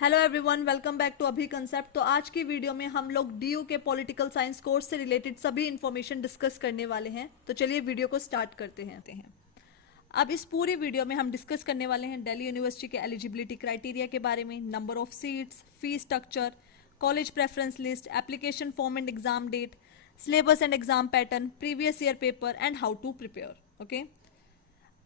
Hello everyone, welcome back to Abhi concept. तो आज की वीडियो में हम लोग डीयू के पॉलिटिकल साइंस कोर्स से रिलेटेड सभी इन्फॉर्मेशन डिस्कस करने वाले हैं। तो चलिए वीडियो को स्टार्ट करते हैं। अब इस पूरी वीडियो में हम डिस्कस करने वाले हैं दिल्ली यूनिवर्सिटी के एलिजिबिलिटी क्राइटेरिया के बारे में, number of seats, fees structure, college preference list, application form and exam date, syllabus and exam pattern, previous year paper and how to prepare. Okay,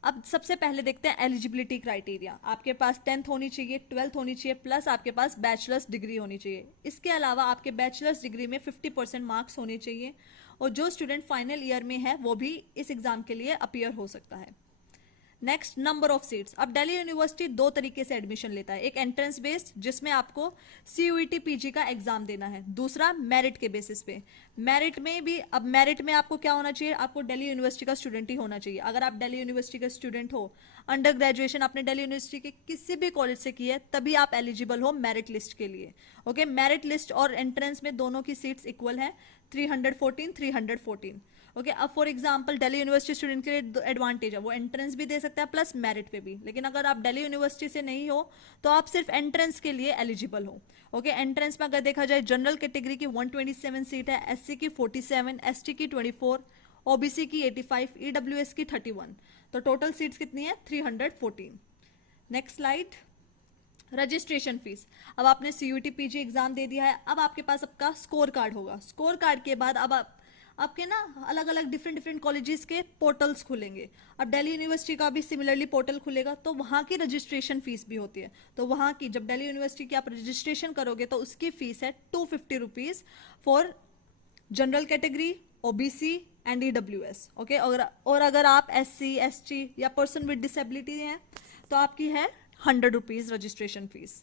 अब सबसे पहले देखते हैं एलिजिबिलिटी क्राइटेरिया। आपके पास 10th होनी चाहिए, 12th होनी चाहिए, प्लस आपके पास बैचलर्स डिग्री होनी चाहिए। इसके अलावा आपके बैचलर्स डिग्री में 50% मार्क्स होने चाहिए और जो स्टूडेंट फाइनल ईयर में है वो भी इस एग्जाम के लिए अपीयर हो सकता है। Next, number of seats. अब दिल्ली यूनिवर्सिटी दो तरीके से एडमिशन लेता है, एक एंट्रेंस बेस्ड जिसमें आपको CUET PG का एग्जाम देना है, दूसरा मेरिट के बेसिस पे। मेरिट में भी, अब मेरिट में आपको क्या होना चाहिए, आपको दिल्ली यूनिवर्सिटी का स्टूडेंट ही होना चाहिए। अगर आप दिल्ली यूनिवर्सिटी का स्टूडेंट हो, अंडर ग्रेजुएशन आपने दिल्ली यूनिवर्सिटी के किसी भी कॉलेज से की है, तभी आप एलिजिबल हो मेरिट लिस्ट के लिए। ओके, मेरिट लिस्ट और एंट्रेंस में दोनों की सीट्स इक्वल है, 314 314। ओके, अब for example Delhi university student के लिए एडवांटेज है, वो एंट्रेंस भी दे सकता है प्लस मेरिट पे भी। लेकिन अगर आप दिल्ली यूनिवर्सिटी से नहीं हो तो आप सिर्फ एंट्रेंस के लिए एलिजिबल हो। ओके, एंट्रेंस में अगर देखा जाए, जनरल कैटेगरी की 127 सीट है, SC की 47, ST की 24, OBC की 85, EWS की 31। तो टोटल सीट्स कितनी है, 314। Next slide, registration fees. अब आपने CUET PG एग्जाम दे दिया है, अब आपके पास आपका स्कोर कार्ड होगा। स्कोर कार्ड के बाद अब आपके ना अलग अलग डिफरेंट कॉलेजेस के पोर्टल्स खुलेंगे। अब दिल्ली यूनिवर्सिटी का भी सिमिलरली पोर्टल खुलेगा, तो वहाँ की रजिस्ट्रेशन फीस भी होती है। तो वहाँ की, जब दिल्ली यूनिवर्सिटी की आप रजिस्ट्रेशन करोगे तो उसकी फीस है 250 rupees for general category, OBC and EWS। Okay, और अगर आप SC ST या पर्सन विद डिसेबिलिटी हैं तो आपकी है 100 rupees registration fees.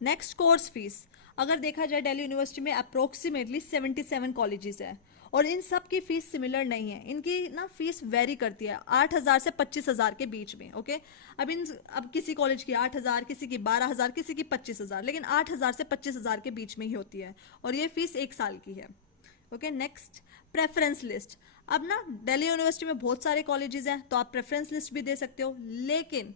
Next, course fees. अगर देखा जाए दिल्ली यूनिवर्सिटी में अप्रोक्सीमेटली 77 कॉलेजेस है और इन सब की फीस सिमिलर नहीं है, इनकी ना फीस वेरी करती है 8,000 से 25,000 के बीच में। ओके, अब किसी कॉलेज की 8,000, किसी की 12,000, किसी की 25,000, लेकिन 8,000 से 25,000 के बीच में ही होती है और ये फीस 1 साल की है। Okay, next, preference list. अब ना दिल्ली यूनिवर्सिटी में बहुत सारे कॉलेजेस हैं तो आप प्रेफरेंस लिस्ट भी दे सकते हो, लेकिन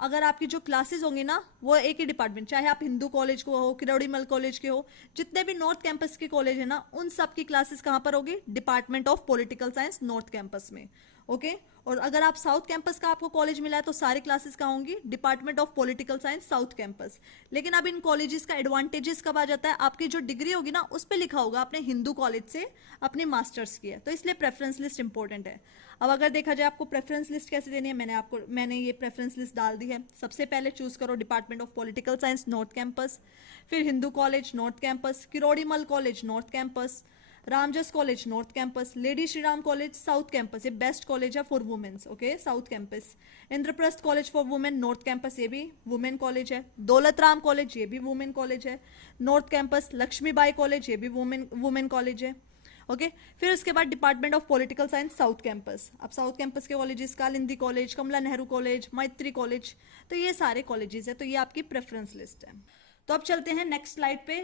अगर आपकी जो क्लासेस होंगी ना वो एक ही डिपार्टमेंट, चाहे आप हिंदू कॉलेज को हो, किरोड़ीमल कॉलेज के हो, जितने भी नॉर्थ कैंपस के कॉलेज है ना, उन सब की क्लासेस कहाँ पर होगी, department of political science north campus में। ओके, और अगर आप साउथ कैंपस का आपको कॉलेज मिला है तो सारी क्लासेस कहाँ होंगी, department of political science south campus. लेकिन अब इन कॉलेजेस का एडवांटेजेस कब आ जाता है, आपकी जो डिग्री होगी ना उस पर लिखा होगा आपने हिंदू कॉलेज से अपने मास्टर्स किया, तो इसलिए प्रेफरेंस लिस्ट इंपॉर्टेंट है। अब अगर देखा जाए आपको प्रेफरेंस लिस्ट कैसे देनी है, मैंने ये प्रेफरेंस लिस्ट डाल दी है। सबसे पहले चूज करो department of political science north campus, फिर Hindu college north campus, Kirorimal college north campus, Ramjas college north campus, lady Shri Ram college south campus, ये बेस्ट कॉलेज है for womens. Okay, south campus, Indraprastha college for women north campus, ये भी women college है। Daulat Ram college, ये भी women college है north campus. Lakshmibai college, ये भी वुमेन कॉलेज है। ओके, फिर उसके बाद department of political science south campus. अब साउथ कैंपस के कॉलेजेस, कालिंदी कॉलेज, कमला नेहरू कॉलेज, मैत्री कॉलेज, तो ये सारे कॉलेजेस है। तो ये आपकी प्रेफरेंस लिस्ट है। तो अब चलते हैं नेक्स्ट स्लाइड पे।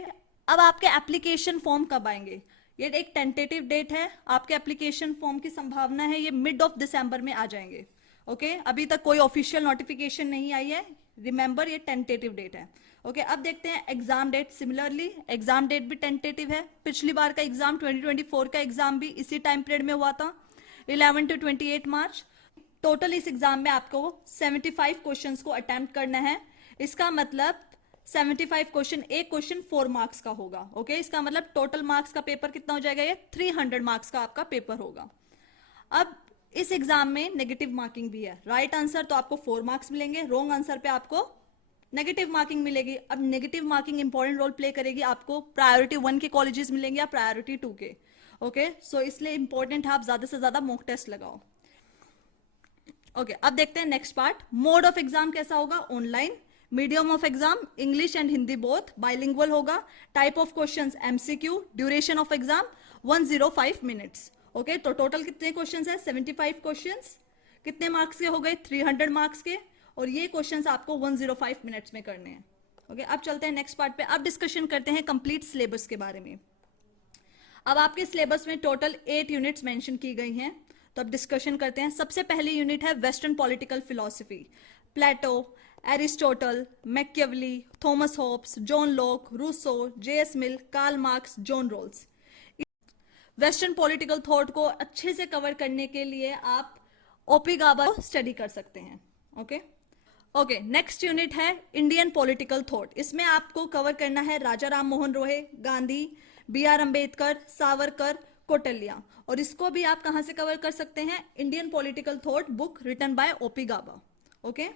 अब आपके एप्लीकेशन फॉर्म कब आएंगे, ये एक टेंटेटिव डेट है। आपके एप्लीकेशन फॉर्म की संभावना है ये मिड ऑफ दिसंबर में आ जाएंगे। ओके, अभी तक कोई ऑफिशियल नोटिफिकेशन नहीं आई है, रिमेंबर ये टेंटेटिव डेट है। ओके, अब देखते हैं exam date. Similarly exam date भी टेंटेटिव है। पिछली बार का एग्जाम 2024 का एग्जाम भी इसी टाइम पीरियड में हुआ था, 11 to 28 मार्च। टोटल इस एग्जाम में आपको 75 क्वेश्चंस को अटेम्प्ट करना है। इसका मतलब 75 क्वेश्चन, एक क्वेश्चन 4 मार्क्स का होगा। ओके, इसका मतलब टोटल मार्क्स का पेपर कितना हो जाएगा, ये 300 मार्क्स का आपका पेपर होगा। अब इस एग्जाम में नेगेटिव मार्किंग भी है। राइट आंसर तो आपको 4 मार्क्स मिलेंगे, रॉन्ग आंसर पे आपको नेगेटिव मार्किंग मिलेगी। अब negative marking important role play करेगी, आपको प्रायोरिटी 1 के कॉलेजेस मिलेंगे या प्रायोरिटी 2 के। ओके, सो इसलिए इंपॉर्टेंट है आप ज्यादा से ज्यादा मॉक टेस्ट लगाओ। ओके, अब देखते हैं next part. Mode of exam कैसा होगा, online. Medium of exam English and Hindi both, bilingual होगा। Type of questions MCQ। Duration of exam 105 minutes. Okay, तो टोटल कितने क्वेश्चंस है, 75 क्वेश्चंस। कितने मार्क्स के हो गए, 300 मार्क्स के, और ये क्वेश्चंस आपको 105 मिनट्स में करने हैं। ओके, अब चलते हैं नेक्स्ट पार्ट पे। अब डिस्कशन करते हैं कंप्लीट सिलेबस के बारे में। अब आपके सिलेबस में टोटल 8 यूनिट्स मेंशन की गई हैं, तो अब डिस्कशन करते हैं। सबसे पहली यूनिट है western political philosophy, Plato, Aristotle, Machiavelli, Thomas Hobbes, John Locke, Rousseau, J S. Mill, Karl Marx, John Rawls. Western political thought को अच्छे से कवर करने के लिए आप ओपी गाबा को स्टडी कर सकते हैं। ओके, नेक्स्ट यूनिट है इंडियन पॉलिटिकल थॉट। इसमें आपको कवर करना है राजा राम मोहन रोय, गांधी, बी.आर. अंबेडकर, सावरकर, कौटिल्य। और इसको भी आप कहां से कवर कर सकते हैं? Indian political thought book written by OP Gaba. Okay,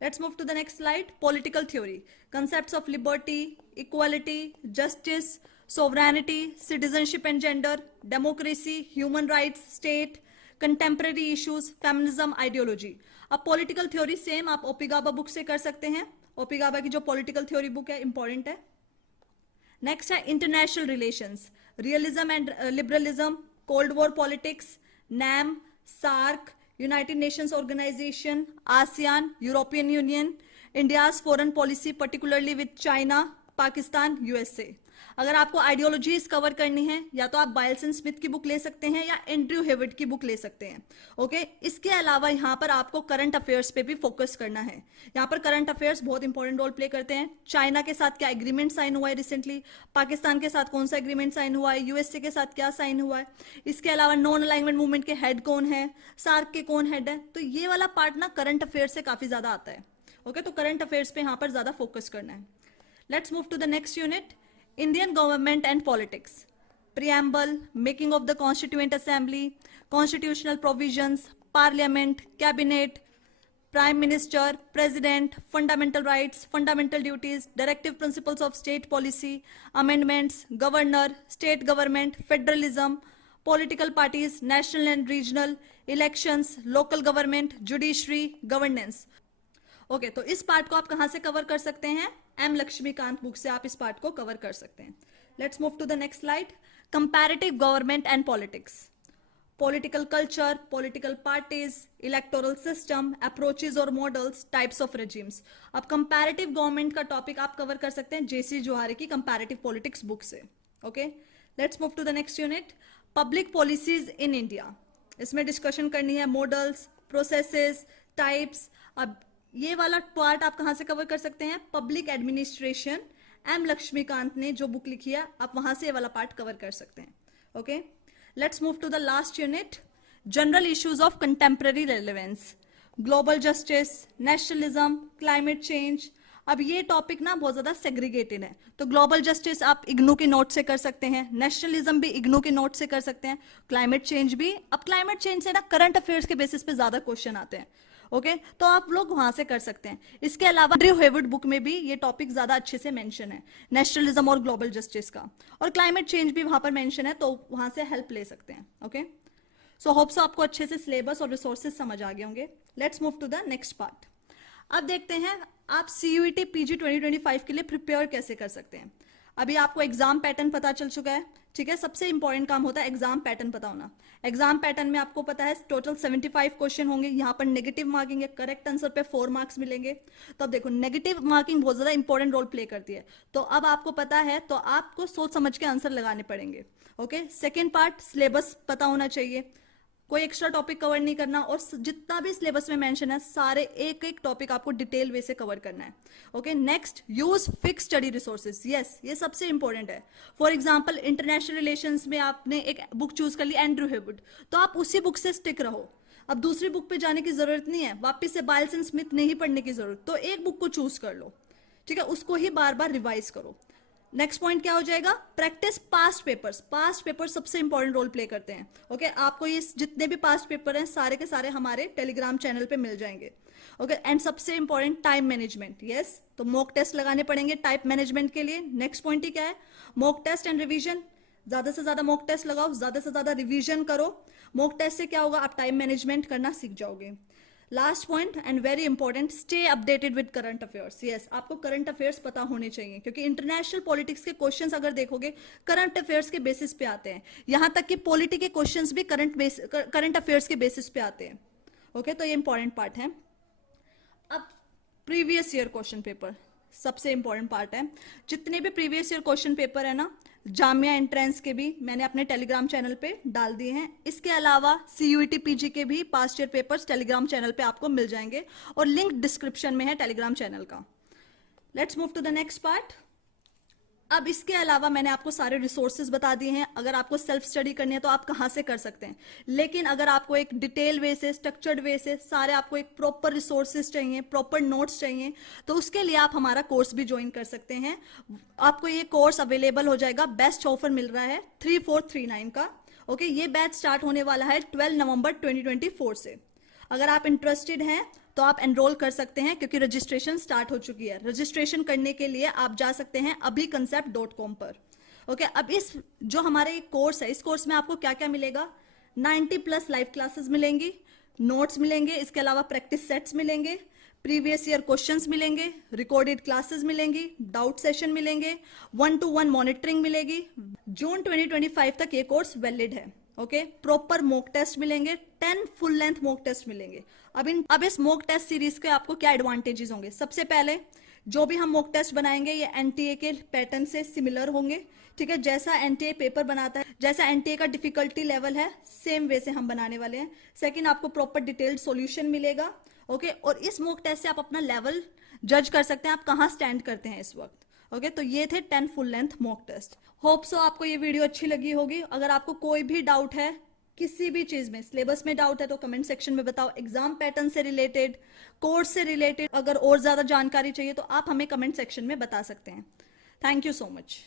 let's move to the next slide. Political theory, concepts of liberty, equality, justice, sovereignty, citizenship and gender, democracy, human rights, state, contemporary issues, feminism, ideology. अब political theory same आप OP Gaba book से कर सकते हैं। OP Gaba की जो political theory book है important है। नेक्स्ट है international relations, realism and liberalism, cold war politics, NAM, SAARC, United Nations organisation, ASEAN, European Union, India's foreign policy particularly with China, Pakistan, USA. अगर आपको आइडियोलॉजीज कवर करनी है या तो आप बायल्सन स्मिथ की बुक ले सकते हैं या एंड्रयू हेविट की बुक ले सकते हैं। ओके, इसके अलावा यहाँ पर आपको करंट अफेयर्स पे भी फोकस करना है। यहाँ पर करंट अफेयर्स बहुत इंपॉर्टेंट रोल प्ले करते हैं। चाइना के साथ क्या एग्रीमेंट साइन हुआ है रिसेंटली, पाकिस्तान के साथ कौन सा एग्रीमेंट साइन हुआ है, यूएसए के साथ क्या साइन हुआ है, इसके अलावा नॉन अलाइनमेंट मूवमेंट के हेड कौन है, सार्क के कौन हेड है। तो ये वाला पार्ट ना करंट अफेयर से काफी ज्यादा आता है। ओके, तो करंट अफेयर्स पे यहाँ पर ज्यादा फोकस करना है। Let's move to the next unit, Indian government and politics, preamble, making of the constituent assembly, constitutional provisions, parliament, cabinet, prime minister, president, fundamental rights, fundamental duties, directive principles of state policy, amendments, governor, state government, federalism, political parties, national and regional, elections, local government, judiciary, governance. Okay, तो इस part को आप कहां से cover कर सकते हैं? M Laxmikant book से आप इस पार्ट को कवर कर सकते हैं। Let's move to the next slide, comparative government and politics, political culture, political parties, electoral system, approaches और मॉडल्स, टाइप्स ऑफ रेजिम्स। अब कंपैरेटिव गवर्नमेंट का टॉपिक आप कवर कर सकते हैं जेसी जोहारी की कंपैरेटिव पॉलिटिक्स बुक से। Okay, let's move to the next unit, public policies in India. इसमें डिस्कशन करनी है मॉडल्स, प्रोसेसेस, टाइप्स। अब ये वाला पार्ट आप कहां से कवर कर सकते हैं? पब्लिक एडमिनिस्ट्रेशन, एम लक्ष्मीकांत ने जो बुक लिखी है आप वहां से ये वाला पार्ट कवर कर सकते हैं। Okay, let's move to the last unit, general issues of contemporary relevance, global justice, nationalism, climate change. अब ये टॉपिक ना बहुत ज्यादा सेग्रीगेटेड है, तो ग्लोबल जस्टिस आप इग्नू के नोट से कर सकते हैं, नेशनलिज्म भी इग्नू के नोट से कर सकते हैं, क्लाइमेट चेंज भी। अब क्लाइमेट चेंज से ना करंट अफेयर्स के बेसिस पे ज्यादा क्वेश्चन आते हैं। ओके, तो आप लोग वहां से कर सकते हैं। इसके अलावा एंड्रयू हेविट बुक में भी ये टॉपिक ज्यादा अच्छे से मेंशन है, नेशनलिज्म और ग्लोबल जस्टिस का, और क्लाइमेट चेंज भी वहां पर मेंशन है, तो वहां से हेल्प ले सकते हैं। ओके, सो होप सो आपको अच्छे से सिलेबस और रिसोर्सेज समझ आ गए होंगे। Let's move to the next part. अब देखते हैं आप सीयूईटी पीजी 2025 के लिए प्रिपेयर कैसे कर सकते हैं। अभी आपको एग्जाम पैटर्न पता चल चुका है, ठीक है। सबसे इंपॉर्टेंट काम होता है एग्जाम पैटर्न पता होना। एग्जाम पैटर्न में आपको पता है टोटल 75 क्वेश्चन होंगे, यहाँ पर नेगेटिव मार्किंग है, करेक्ट आंसर पे 4 मार्क्स मिलेंगे। तो अब देखो नेगेटिव मार्किंग बहुत ज्यादा इंपॉर्टेंट रोल प्ले करती है, तो अब आपको पता है तो आपको सोच समझ के आंसर लगाने पड़ेंगे। ओके, सेकेंड पार्ट, सिलेबस पता होना चाहिए, कोई एक्स्ट्रा टॉपिक कवर नहीं करना, और जितना भी सिलेबस में मेंशन है सारे एक एक टॉपिक आपको डिटेल वे से कवर करना है। Okay, next, use fix study resources. Yes, ये सबसे इंपॉर्टेंट है। फॉर एग्जांपल इंटरनेशनल रिलेशंस में आपने एक बुक चूज कर ली एंड्रयू हेविट, तो आप उसी बुक से स्टिक रहो। अब दूसरी बुक पे जाने की जरूरत नहीं है, वापिस से बायल्सन स्मिथ नहीं पढ़ने की जरूरत, तो एक बुक को चूज कर लो, ठीक है, उसको ही बार बार रिवाइज करो। नेक्स्ट पॉइंट क्या हो जाएगा? Practice past papers. Past paper सबसे इंपॉर्टेंट रोल प्ले करते हैं। ओके, आपको ये जितने भी पास्ट पेपर हैं सारे के सारे हमारे टेलीग्राम चैनल पे मिल जाएंगे। ओके, एंड सबसे इंपॉर्टेंट टाइम मैनेजमेंट। यस, तो मॉक टेस्ट लगाने पड़ेंगे टाइम मैनेजमेंट के लिए। नेक्स्ट पॉइंट ही क्या है? Mock test and revision. ज्यादा से ज्यादा मॉक टेस्ट लगाओ, ज्यादा से ज्यादा रिवीजन करो। मॉक टेस्ट से क्या होगा? आप टाइम मैनेजमेंट करना सीख जाओगे। Last point and very important, stay updated with current affairs. Yes, आपको करंट अफेयर्स पता होने चाहिए, क्योंकि इंटरनेशनल पॉलिटिक्स के क्वेश्चंस अगर देखोगे करंट अफेयर्स के बेसिस पे आते हैं, यहां तक कि पॉलिटी के क्वेश्चंस भी करंट अफेयर्स के बेसिस पे आते हैं। ओके, तो ये इंपॉर्टेंट पार्ट है। अब प्रीवियस ईयर क्वेश्चन पेपर सबसे इंपॉर्टेंट पार्ट है। जितने भी प्रीवियस ईयर क्वेश्चन पेपर है ना, जामिया एंट्रेंस के भी मैंने अपने टेलीग्राम चैनल पे डाल दिए हैं। इसके अलावा CUET PG के भी past year papers Telegram channel पे आपको मिल जाएंगे और लिंक डिस्क्रिप्शन में है टेलीग्राम चैनल का। Let's move to the next part. अब इसके अलावा मैंने आपको सारे रिसोर्सेज बता दिए हैं। अगर आपको सेल्फ स्टडी करनी है तो आप कहाँ से कर सकते हैं, लेकिन अगर आपको एक डिटेल वे से, स्ट्रक्चर्ड वे से सारे आपको एक प्रॉपर रिसोर्सेज चाहिए, प्रॉपर नोट्स चाहिए, तो उसके लिए आप हमारा कोर्स भी ज्वाइन कर सकते हैं। आपको ये कोर्स अवेलेबल हो जाएगा, बेस्ट ऑफर मिल रहा है 3439 का। ओके, ये बैच स्टार्ट होने वाला है 12 नवंबर 2024 से। अगर आप इंटरेस्टेड हैं तो आप एनरोल कर सकते हैं, क्योंकि रजिस्ट्रेशन स्टार्ट हो चुकी है। रजिस्ट्रेशन करने के लिए आप जा सकते हैं abhiconcept.com पर। ओके, अब इस जो हमारे कोर्स है, इस कोर्स में आपको क्या क्या मिलेगा, 90+ लाइव क्लासेस मिलेंगी, नोट्स मिलेंगे, इसके अलावा प्रैक्टिस सेट्स मिलेंगे, प्रीवियस ईयर क्वेश्चंस मिलेंगे, रिकॉर्डेड क्लासेस मिलेंगी, डाउट सेशन मिलेंगे, 1-to-1 मॉनिटरिंग मिलेगी। जून 2025 तक ये कोर्स वैलिड है। ओके, प्रॉपर मॉक टेस्ट मिलेंगे, 10 फुल लेंथ मॉक टेस्ट मिलेंगे। अब इस मॉक टेस्ट सीरीज के आपको क्या एडवांटेजेस होंगे। सबसे पहले, जो भी हम मॉक टेस्ट बनाएंगे ये NTA के पैटर्न से सिमिलर होंगे। ठीक है, जैसा NTA पेपर बनाता है, जैसा NTA का डिफिकल्टी लेवल है, सेम वे से हम बनाने वाले हैं। सेकंड, आपको प्रॉपर डिटेल्ड सॉल्यूशन मिलेगा। ओके, और इस मॉक टेस्ट से आप अपना लेवल जज कर सकते हैं, आप कहाँ स्टैंड करते हैं इस वक्त। ओके, तो ये थे 10 full length mock test. Hope so आपको ये वीडियो अच्छी लगी होगी। अगर आपको कोई भी डाउट है, किसी भी चीज में, सिलेबस में डाउट है, तो कमेंट सेक्शन में बताओ। एग्जाम पैटर्न से रिलेटेड, कोर्स से रिलेटेड अगर और ज्यादा जानकारी चाहिए तो आप हमें कमेंट सेक्शन में बता सकते हैं। Thank you so much.